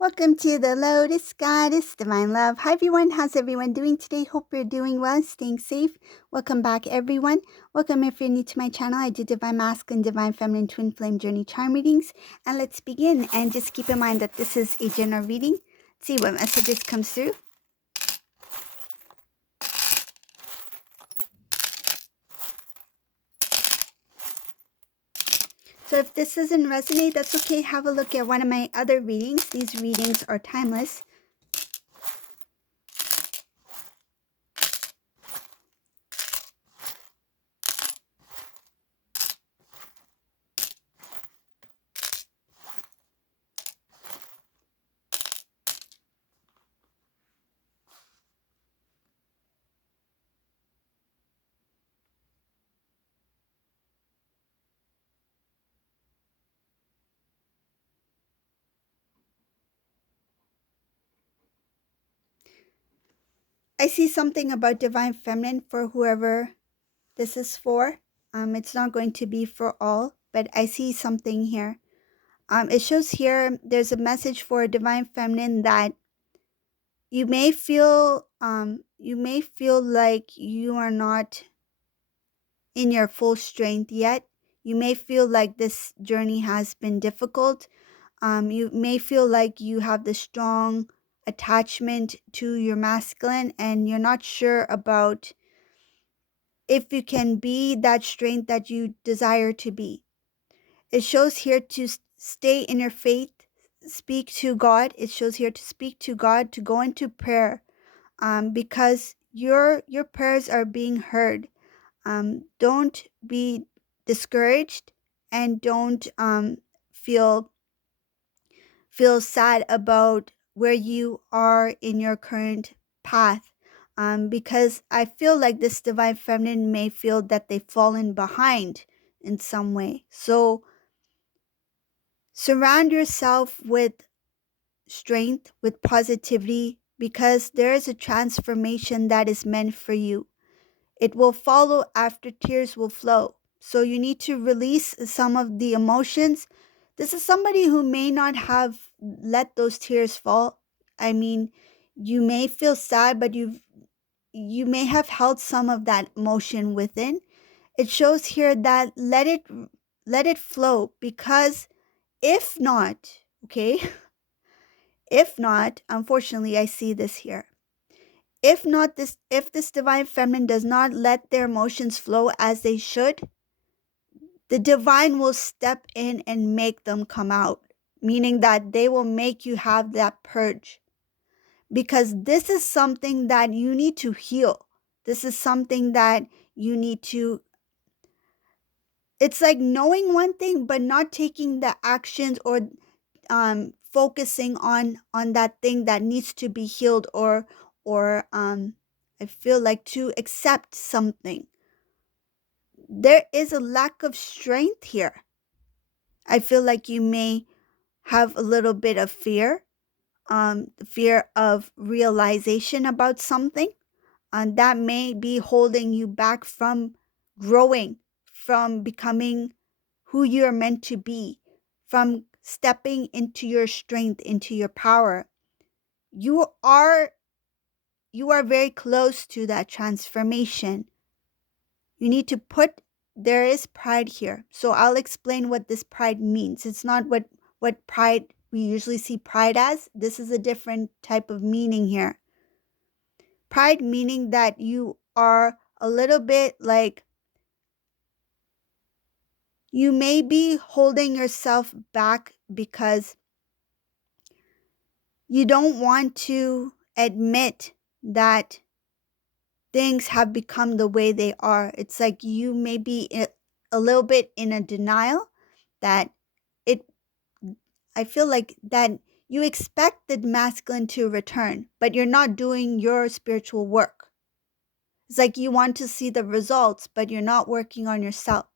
Welcome to the Lotus Goddess, Divine Love. Hi everyone, how's everyone doing today? Hope you're doing well, staying safe. Welcome back everyone. Welcome if you're new to my channel. I do Divine Masculine, Divine Feminine, Twin Flame Journey Charm readings. And let's begin. And just keep in mind that this is a general reading. Let's see what messages comes through. So if this doesn't resonate, that's okay. Have a look at one of my other readings. These readings are timeless. I see something about Divine Feminine for whoever this is for. It's not going to be for all, but I see something here. It shows here there's a message for Divine Feminine that you may feel like you are not in your full strength yet. You may feel like this journey has been difficult. You may feel like you have the strong attachment to your masculine and you're not sure about if you can be that strength that you desire to be. It shows here to stay in your faith, speak to God. It shows here to speak to God, to go into prayer, because your prayers are being heard. Don't be discouraged and don't feel sad about where you are in your current path. Because I feel like this Divine Feminine may feel that they've fallen behind in some way. So surround yourself with strength, with positivity, because there is a transformation that is meant for you. It will follow after tears will flow. So you need to release some of the emotions. This is somebody who may not have let those tears fall. I mean, you may feel sad, but you may have held some of that emotion within. It shows here that let it flow, because if not, okay, if not, unfortunately, I see this here. If this Divine Feminine does not let their emotions flow as they should, the divine will step in and make them come out, meaning that they will make you have that purge. Because this is something that you need to heal. This is something that you need to, it's like knowing one thing but not taking the actions or focusing on that thing that needs to be healed, or I feel like to accept something. There is a lack of strength here. I feel like you may have a little bit of fear, the fear of realization about something, and that may be holding you back from growing, from becoming who you're meant to be, from stepping into your strength, into your power. You are very close to that transformation. You need to put, there is pride here. So I'll explain what this pride means. It's not what pride we usually see pride as. This is a different type of meaning here. Pride meaning that you are a little bit like, you may be holding yourself back because you don't want to admit that things have become the way they are. It's like you may be a little bit in a denial that it, I feel like that you expect the masculine to return, but you're not doing your spiritual work. It's like you want to see the results, but you're not working on yourself.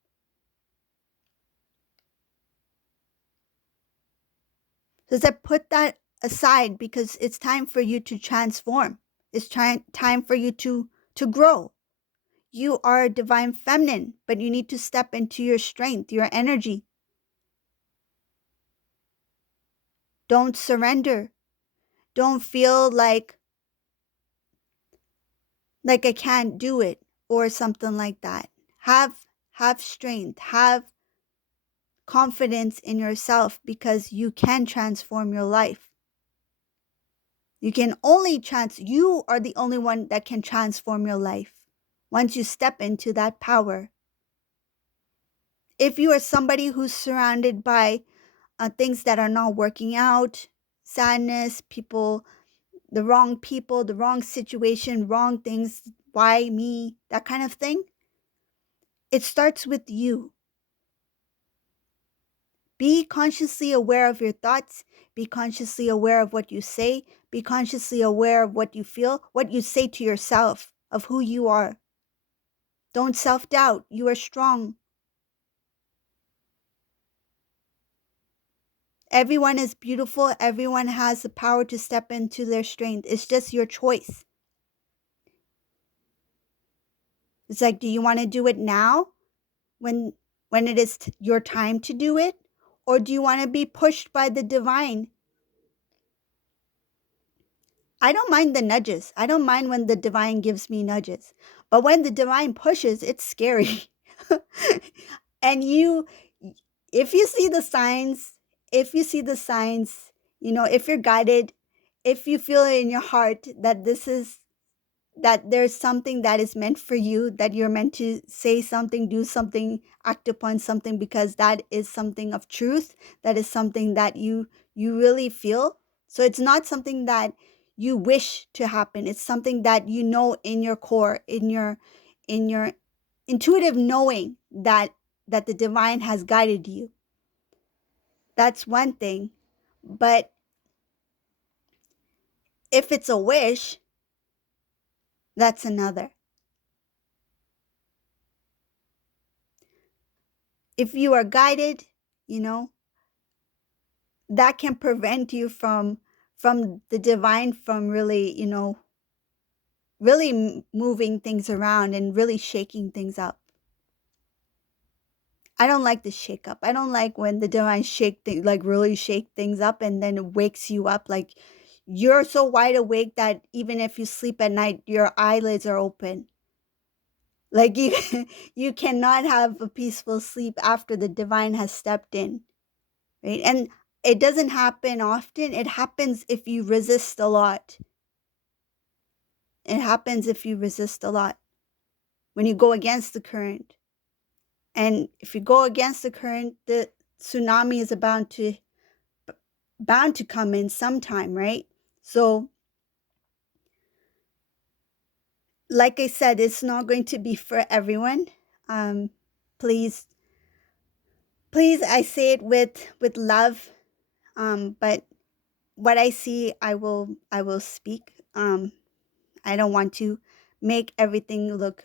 So I put that aside because it's time for you to transform. It's time for you to grow. You are a divine feminine, but you need to step into your strength, your energy. Don't surrender. Don't feel like I can't do it or something like that. Have strength, have confidence in yourself because you can transform your life. You are the only one that can transform your life once you step into that power. If you are somebody who's surrounded by things that are not working out, sadness, people, the wrong situation, wrong things, why me, that kind of thing, it starts with you. Be consciously aware of your thoughts. Be consciously aware of what you say. Be consciously aware of what you feel, what you say to yourself, of who you are. Don't self-doubt. You are strong. Everyone is beautiful. Everyone has the power to step into their strength. It's just your choice. It's like, do you want to do it now when it is your time to do it? Or do you want to be pushed by the divine? I don't mind the nudges. I don't mind when the divine gives me nudges. But when the divine pushes, it's scary. And if you see the signs, if you're guided, if you feel it in your heart that there's something that is meant for you, that you're meant to say something, do something, act upon something, because that is something of truth, that is something that you really feel. So it's not something that you wish to happen. It's something that you know in your core, in your intuitive knowing that the divine has guided you. That's one thing. But if it's a wish, that's another. If you are guided, you know, that can prevent you from the divine, from really, really moving things around and really shaking things up. I don't like the shake up. I don't like when the divine shake things, like really shake things up, and then it wakes you up. Like you're so wide awake that even if you sleep at night, your eyelids are open. Like you you cannot have a peaceful sleep after the divine has stepped in, right? And it doesn't happen often. It happens if you resist a lot. It happens if you resist a lot, when you go against the current. And if you go against the current, the tsunami is bound to come in sometime, right? So, like I said, it's not going to be for everyone. Um, please, please, I say it with love. But what I see, I will speak. I don't want to make everything look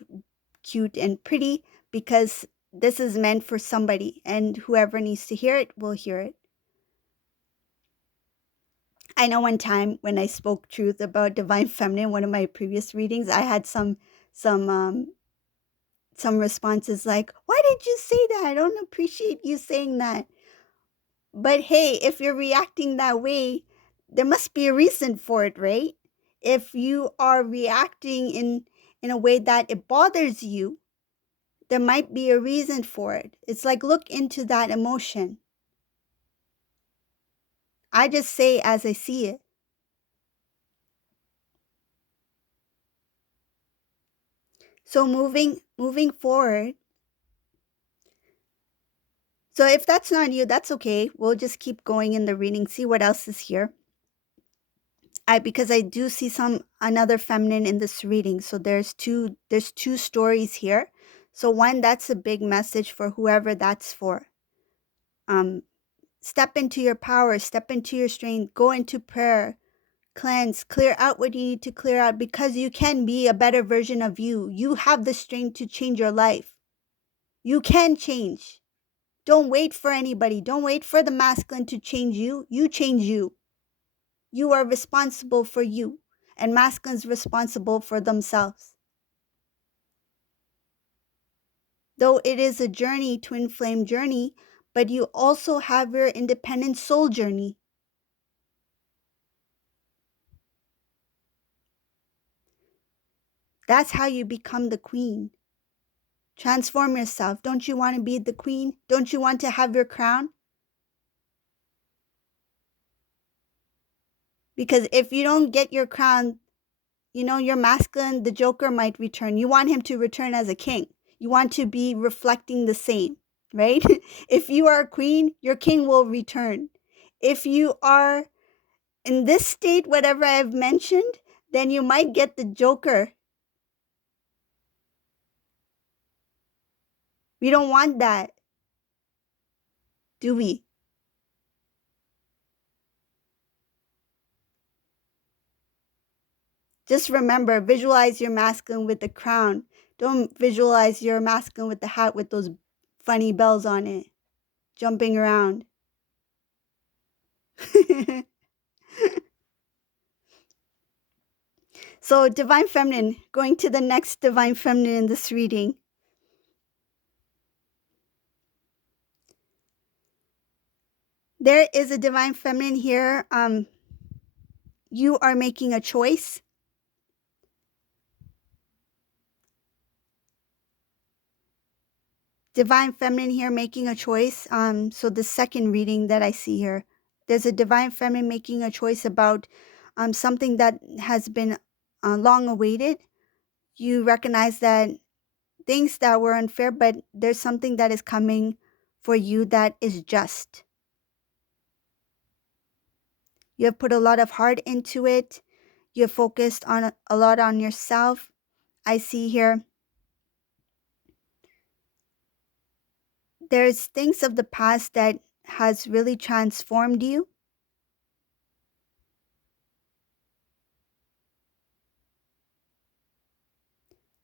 cute and pretty, because this is meant for somebody, and whoever needs to hear it will hear it. I know one time when I spoke truth about divine feminine, one of my previous readings, I had some some responses like, "Why did you say that? I don't appreciate you saying that." But hey, if you're reacting that way, there must be a reason for it, right? If you are reacting in a way that it bothers you, there might be a reason for it. It's like, look into that emotion. I just say as I see it. So moving forward. So if that's not you, that's okay. We'll just keep going in the reading, see what else is here. Because I do see another feminine in this reading. So there's two stories here. So one, that's a big message for whoever that's for. Step into your power, step into your strength, go into prayer, cleanse, clear out what you need to clear out, because you can be a better version of you. You have the strength to change your life. You can change. Don't wait for anybody. Don't wait for the masculine to change you. You change you. You are responsible for you, and masculine's responsible for themselves. Though it is a journey, twin flame journey, but you also have your independent soul journey. That's how you become the queen. Transform yourself. Don't you want to be the queen? Don't you want to have your crown? Because if you don't get your crown, your masculine, the Joker might return. You want him to return as a king. You want to be reflecting the same, right? If you are a queen, your king will return. If you are in this state, whatever I've mentioned, then you might get the Joker. We don't want that, do we? Just remember, visualize your masculine with the crown. Don't visualize your masculine with the hat with those funny bells on it, jumping around. So, Divine Feminine, going to the next Divine Feminine in this reading. There is a Divine Feminine here. You are making a choice. Divine Feminine here making a choice. So the second reading that I see here, there's a Divine Feminine making a choice about something that has been long awaited. You recognize that things that were unfair, but there's something that is coming for you that is just. You have put a lot of heart into it. You have focused on a lot on yourself. I see here there's things of the past that has really transformed you.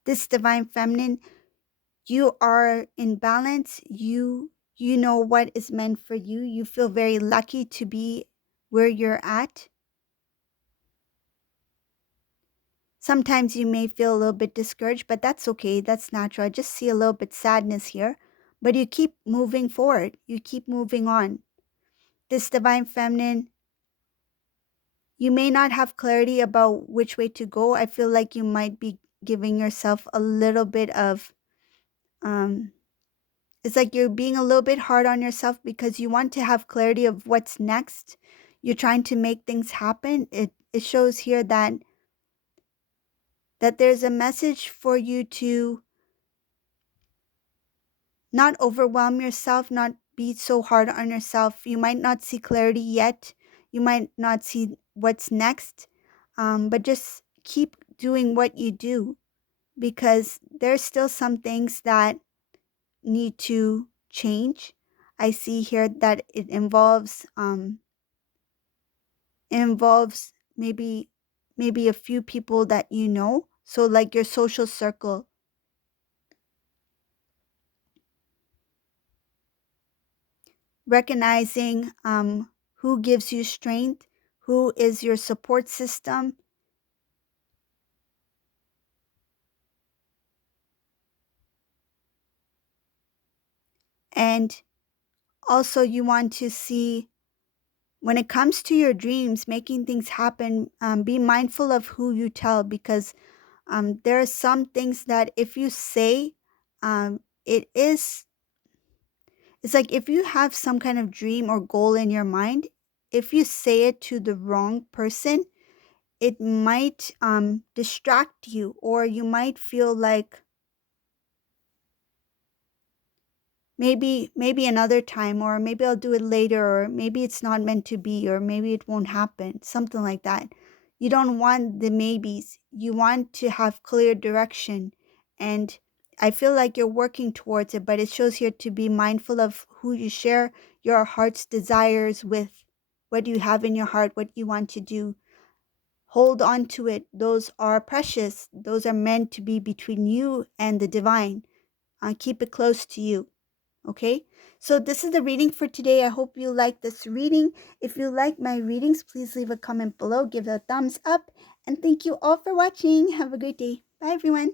This Divine Feminine, you are in balance. You know what is meant for you. You feel very lucky to be where you're at. Sometimes you may feel a little bit discouraged, but that's okay. That's natural. I just see a little bit sadness here, but you keep moving forward. You keep moving on. This Divine Feminine, you may not have clarity about which way to go. I feel like you might be giving yourself a little bit of it's like you're being a little bit hard on yourself because you want to have clarity of what's next. You're trying to make things happen. It shows here that there's a message for you to not overwhelm yourself, not be so hard on yourself. You might not see clarity yet. You might not see what's next, but just keep doing what you do because there's still some things that need to change. I see here that it involves maybe a few people that you know. So like your social circle. Recognizing who gives you strength, who is your support system. And also you want to see when it comes to your dreams, making things happen, be mindful of who you tell because there are some things that if you say, it is, it's like if you have some kind of dream or goal in your mind, if you say it to the wrong person, it might distract you, or you might feel like maybe another time, or maybe I'll do it later, or maybe it's not meant to be, or maybe it won't happen, something like that. You don't want the maybes. You want to have clear direction. And I feel like you're working towards it, but it shows here to be mindful of who you share your heart's desires with, what you have in your heart, what you want to do. Hold on to it. Those are precious. Those are meant to be between you and the divine. Keep it close to you. Okay, so this is the reading for today. I hope you like this reading. If you like my readings, please leave a comment below, give it a thumbs up, and thank you all for watching. Have a great day. Bye, everyone.